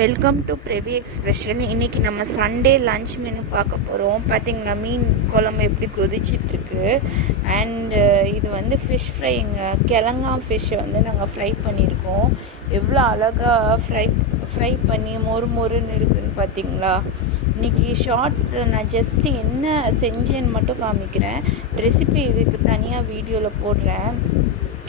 Welcome to Pravi expression. இன்றைக்கி நம்ம Sunday lunch menu பார்க்க போகிறோம். பார்த்திங்கன்னா மீன் குழம்பு எப்படி கொதிச்சிட்ருக்கு. அண்டு இது வந்து ஃபிஷ் ஃப்ரைங்க. கிழங்கா ஃபிஷ்ஷை வந்து நாங்கள் ஃப்ரை பண்ணியிருக்கோம். எவ்வளோ அழகாக ஃப்ரை பண்ணி மொறுன்னு இருக்குதுன்னு பார்த்திங்களா. இன்றைக்கி ஷார்ட்ஸில் நான் ஜஸ்ட்டு என்ன செஞ்சேன்னு மட்டும் காமிக்கிறேன். ரெசிபி இதுக்கு தனியாக வீடியோவில் போடுறேன்.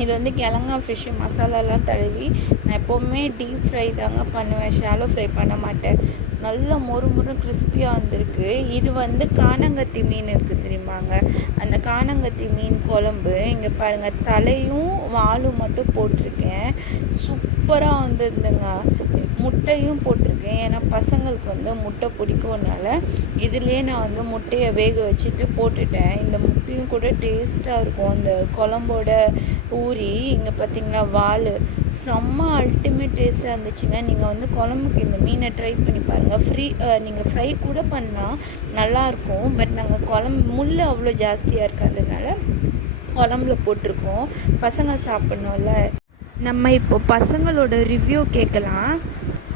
இது வந்து கிழங்கா ஃபிஷ்ஷு மசாலாலாம் தடவி நான் எப்போவுமே டீப் ஃப்ரை தாங்க பண்ணுவேன், ஷாலோ ஃப்ரை பண்ண மாட்டேன். நல்லா மொறு கிறிஸ்பியாக வந்திருக்கு. இது வந்து காணங்கத்தி மீன் இருக்குது தெரியுமாங்க, அந்த காணங்கத்தி மீன் குழம்பு. இங்கே பாருங்கள், தலையும் வாலும் மட்டும் போட்டிருக்கேன். சூப்பராக வந்துருந்துங்க. முட்டையும் போட்டிருக்கேன், ஏன்னா பசங்களுக்கு வந்து முட்டை பிடிக்கும்னால இதுலேயே நான் வந்து முட்டையை வேக வச்சுட்டு போட்டுட்டேன். இந்த முட்டையும் கூட டேஸ்ட்டாக இருக்கும் அந்த குழம்போட ஊறி. இங்கே பார்த்திங்களா வால் செம்ம அல்டிமேட் டேஸ்ட்டாக இருந்துச்சுங்க. நீங்கள் வந்து குழம்புக்கு இந்த மீனை ட்ரை பண்ணி பாருங்கள். நீங்கள் ஃப்ரை கூட பண்ணால் நல்லாயிருக்கும். பட் நாங்கள் முள் அவ்வளோ ஜாஸ்தியாக இருக்காததுனால குழம்புல போட்டிருக்கோம். பசங்க சாப்பிட்ணும்ல. நம்ம இப்போ பசங்களோட ரிவ்யூ கேட்கலாம்.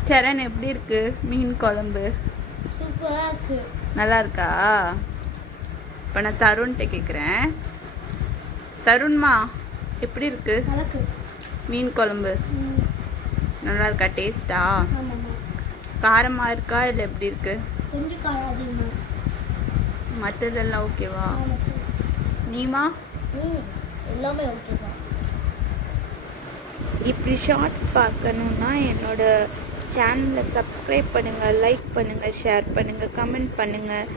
சரண், எப்படி இருக்கு மீன் குழம்பு? சூப்பராக இருக்கு. நல்லா இருக்கா? இப்போ நான் தருண்கிட்ட கேட்குறேன். தருண்மா, எப்படி இருக்கு மீன் குழம்பு? நல்லா இருக்கா? டேஸ்ட்டா? காரமாக இருக்கா இல்லை எப்படி இருக்கு? கொஞ்சம் காரம் அதிகமாக. மற்றதெல்லாம் ஓகேவா? நீமா? எல்லாமே ஓகே தான். இப்படி ஷார்ட்ஸ் பார்க்கணுன்னா என்னோட சேனலை சப்ஸ்கிரைப் பண்ணுங்கள், லைக் பண்ணுங்கள், ஷேர் பண்ணுங்கள், கமெண்ட் பண்ணுங்கள்.